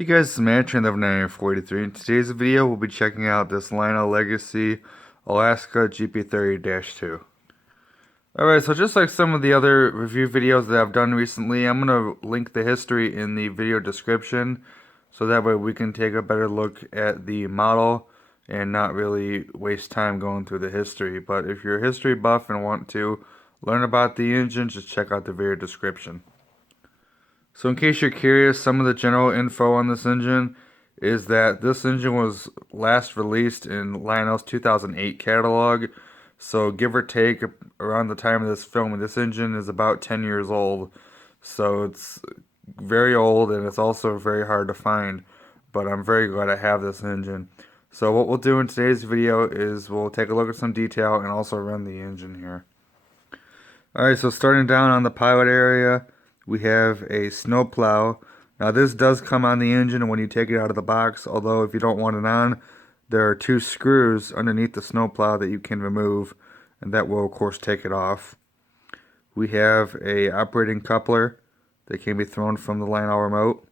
Hey guys, it's Matt of 943. In today's video, we'll be checking out this Lionel Legacy Alaska GP30-2. Alright, so just like some of the other review videos that I've done recently, I'm going to link the history in the video description so that way we can take a better look at the model and not really waste time going through the history. But if you're a history buff and want to learn about the engine, just check out the video description. So in case you're curious, some of the general info on this engine is that this engine was last released in Lionel's 2008 catalog. So give or take around the time of this film, this engine is about 10 years old. So it's very old and it's also very hard to find. But I'm very glad I have this engine. So what we'll do in today's video is we'll take a look at some detail and also run the engine here. Alright, so starting down on the pilot area, we have a snow plow. Now this does come on the engine when you take it out of the box, although if you don't want it on, there are two screws underneath the snow plow that you can remove, and that will of course take it off. We have a operating coupler that can be thrown from the Lionel remote.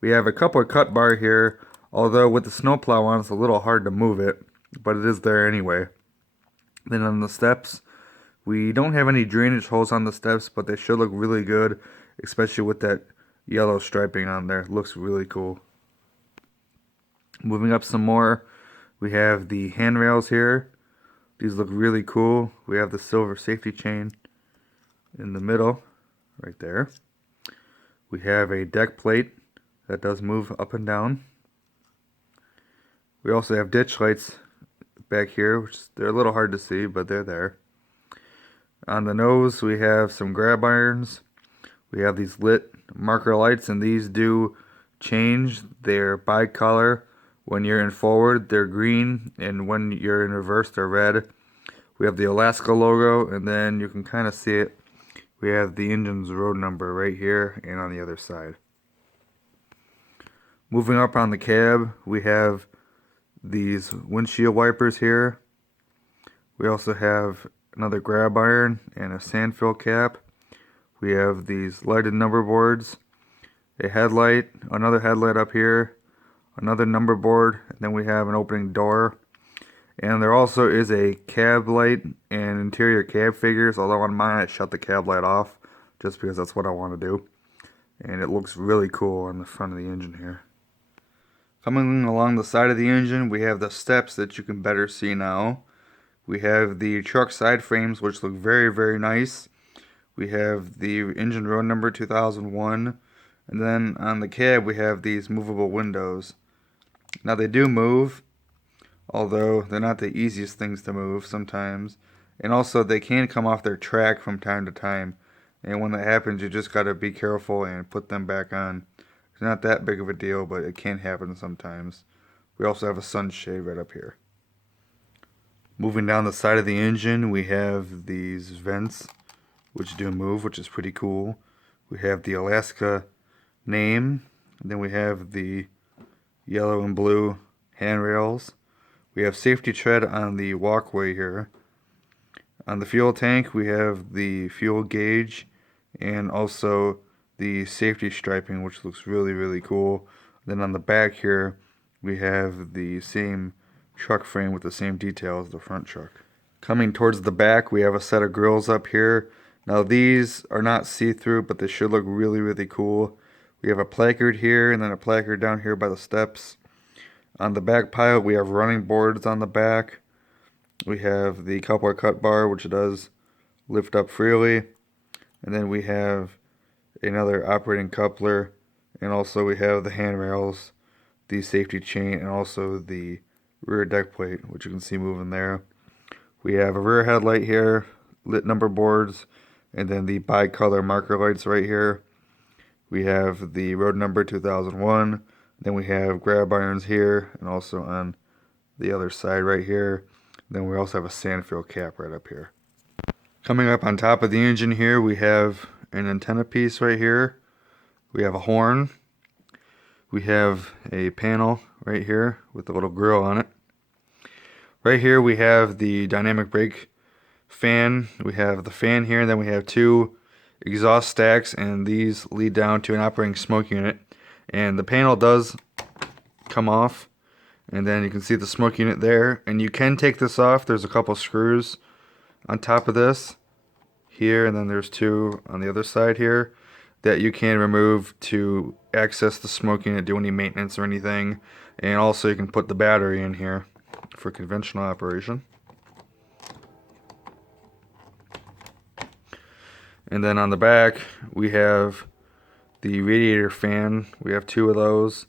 We have a coupler cut bar here, although with the snow plow on it's a little hard to move it, but it is there anyway. Then on the steps, we don't have any drainage holes on the steps, but they should look really good, especially with that yellow striping on there. It looks really cool. Moving up some more, we have the handrails here. These look really cool. We have the silver safety chain in the middle, right there. We have a deck plate that does move up and down. We also have ditch lights back here, which they're a little hard to see, but they're there. On the nose, we have some grab irons. We have these lit marker lights, and these do change. They're bicolor. When you're in forward, they're green, and when you're in reverse, they're red. We have the Alaska logo, and then you can kind of see it. We have the engine's road number right here and on the other side. Moving up on the cab, we have these windshield wipers here. We also have another grab iron and a sand fill cap. We have these lighted number boards, a headlight, another headlight up here, another number board, and then we have an opening door. And there also is a cab light and interior cab figures, although on mine I shut the cab light off just because that's what I want to do. And it looks really cool on the front of the engine here. Coming along the side of the engine, we have the steps that you can better see now. We have the truck side frames, which look very, very nice. We have the engine road number 2001. And then on the cab, we have these movable windows. Now they do move, although they're not the easiest things to move sometimes. And also they can come off their track from time to time. And when that happens, you just got to be careful and put them back on. It's not that big of a deal, but it can happen sometimes. We also have a sunshade right up here. Moving down the side of the engine, we have these vents, which do move, which is pretty cool. We have the Alaska name, and then we have the yellow and blue handrails. We have safety tread on the walkway here. On the fuel tank, we have the fuel gauge and also the safety striping, which looks really, really cool. Then on the back here, we have the same truck frame with the same detail as the front truck. Coming towards the back, we have a set of grills up here. Now these are not see-through, but they should look really, really cool. We have a placard here and then a placard down here by the steps. On the back pilot, we have running boards on the back. We have the coupler cut bar, which does lift up freely. And then we have another operating coupler, and also we have the handrails, the safety chain, and also the rear deck plate, which you can see moving there. We have a rear headlight here, lit number boards, and then the bicolor marker lights right here. We have the road number 2001. Then we have grab irons here, and also on the other side right here. Then we also have a sand fill cap right up here. Coming up on top of the engine here, we have an antenna piece right here. We have a horn. We have a panel right here with a little grill on it. Right here we have the dynamic brake fan. We have the fan here, and then we have two exhaust stacks, and these lead down to an operating smoke unit. And the panel does come off. And then you can see the smoke unit there. And you can take this off. There's a couple screws on top of this here, and then there's two on the other side here that you can remove to access the smoke unit, do any maintenance or anything. And also you can put the battery in here for conventional operation. And then on the back we have the radiator fan. We have two of those,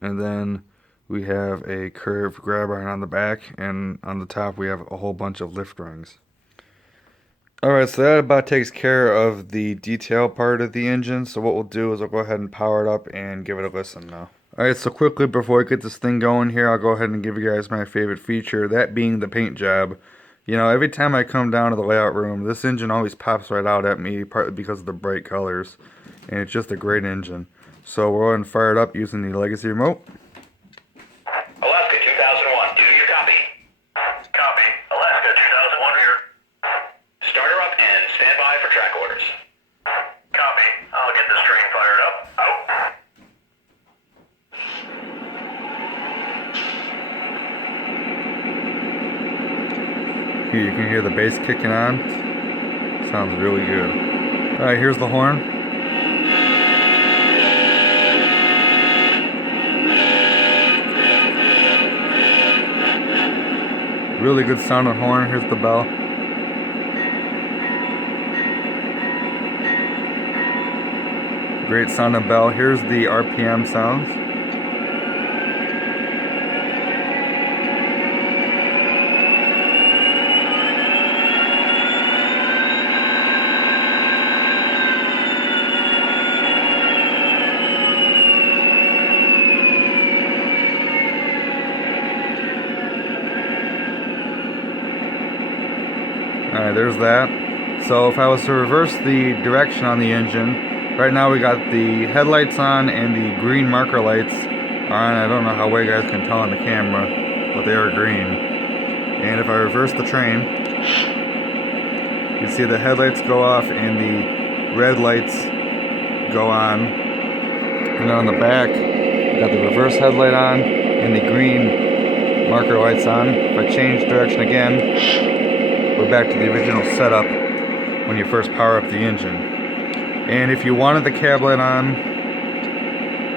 and then we have a curved grab iron on the back, and on the top we have a whole bunch of lift rings. Alright, so that about takes care of the detail part of the engine. So what we'll do is I'll go ahead and power it up and give it a listen now. Alright, so quickly before I get this thing going here, I'll go ahead and give you guys my favorite feature, that being the paint job. You know, every time I come down to the layout room, this engine always pops right out at me, partly because of the bright colors. And it's just a great engine. So we'll go ahead and fire it up using the Legacy remote. Alaska 2001, do your copy. Copy. Alaska 2001 here. Start her up and stand by for track orders. Copy. I'll get this train fired up. Out. Here you can hear the bass kicking on. Sounds really good. Alright, here's the horn. Really good sounding horn. Here's the bell. Great sounding bell. Here's the RPM sounds. Alright, there's that. So if I was to reverse the direction on the engine, right now we got the headlights on and the green marker lights are on. I don't know how well you guys can tell on the camera, but they are green. And if I reverse the train, you can see the headlights go off and the red lights go on. And then on the back, we got the reverse headlight on and the green marker lights on. If I change direction again, we're back to the original setup when you first power up the engine. And if you wanted the cab light on,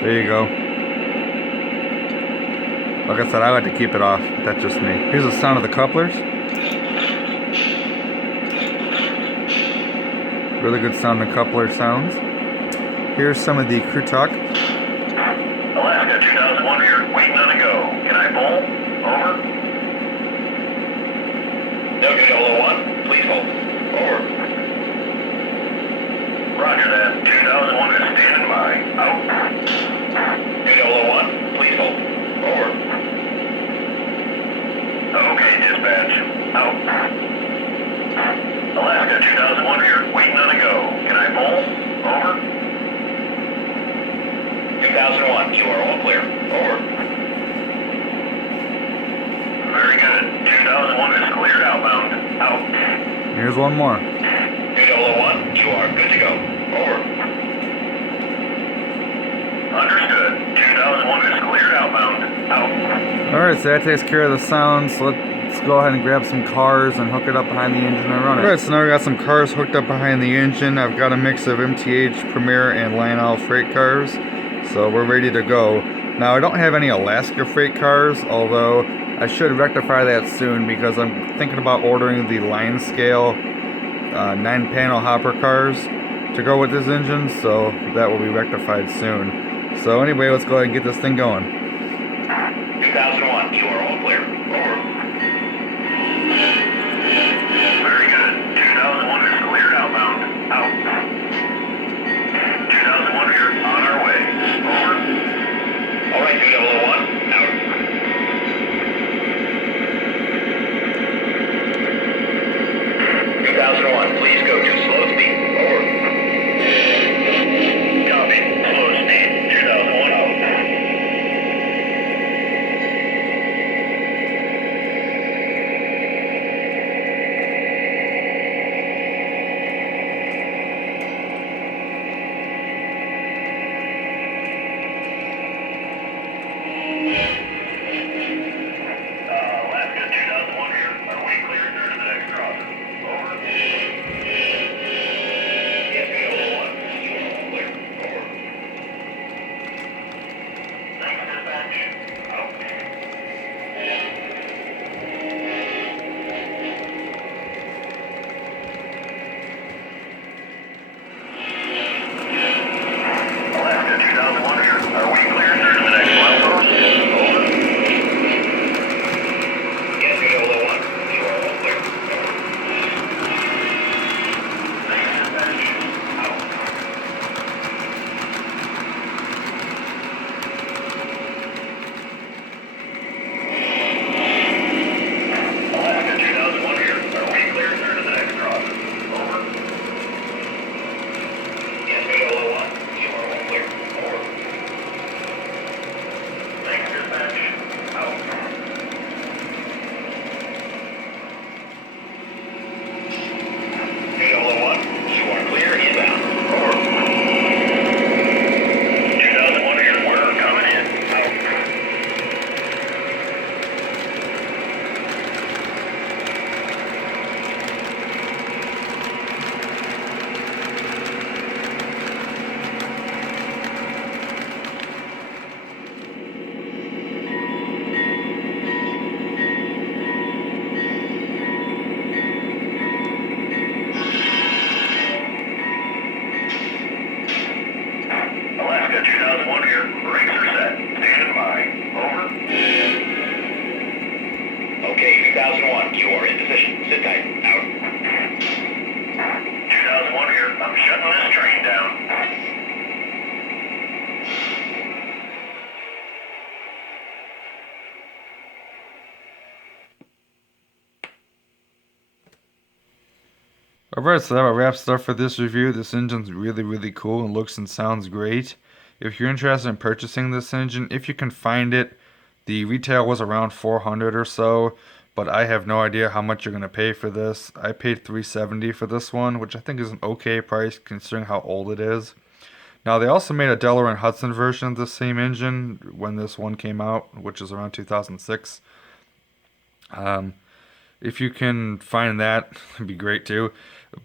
there you go. Like I said, I like to keep it off, but that's just me. Here's the sound of the couplers. Really good sound of coupler sounds. Here's some of the crew talk. Alaska 2001 here, waiting on a go. Can I pull? Over. No good, 001. Please hold. Over. Roger that. 2001 is standing by. Out. Good, 001. Please hold. Over. Okay, dispatch. Out. Alaska 2001 here, waiting on a go. Can I pull? Over. 2001, you are all clear. Over. Very good. 2001 is cleared outbound. Out. Here's one more. Good 001, you are good to go. Over. Understood. 2001 is cleared outbound. Out. Alright, so that takes care of the sounds. Let's go ahead and grab some cars and hook it up behind the engine and run it. Alright, so now we got some cars hooked up behind the engine. I've got a mix of MTH, Premier, and Lionel freight cars. So we're ready to go. Now I don't have any Alaska freight cars, although I should rectify that soon because I'm thinking about ordering the line scale 9-panel hopper cars to go with this engine, so that will be rectified soon. So anyway, let's go ahead and get this thing going. 2001, you are all clear. Over. Very good. 2001 is cleared outbound. Out. 2001 here, on our way. Over. All right, 2001, out. 2001, please go to slow speed. Over. Copy. Slow speed. 2001 out. Alright, so that wraps it up for this review. This engine's really, really cool and looks and sounds great. If you're interested in purchasing this engine, if you can find it, the retail was around 400 or so, but I have no idea how much you're going to pay for this. I paid 370 for this one, which I think is an okay price considering how old it is. Now, they also made a Delaware and Hudson version of the same engine when this one came out, which is around 2006. Um, if you can find that, it'd be great too.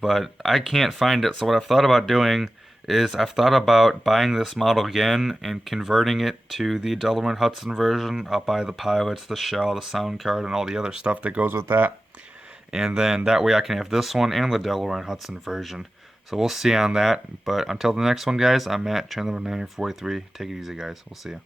But I can't find it, so what I've thought about doing is I've thought about buying this model again and converting it to the Delaware and Hudson version. I'll buy the pilots, the shell, the sound card, and all the other stuff that goes with that. And then that way I can have this one and the Delaware and Hudson version. So we'll see on that. But until the next one, guys, I'm Matt, channel number 943. Take it easy, guys. We'll see you.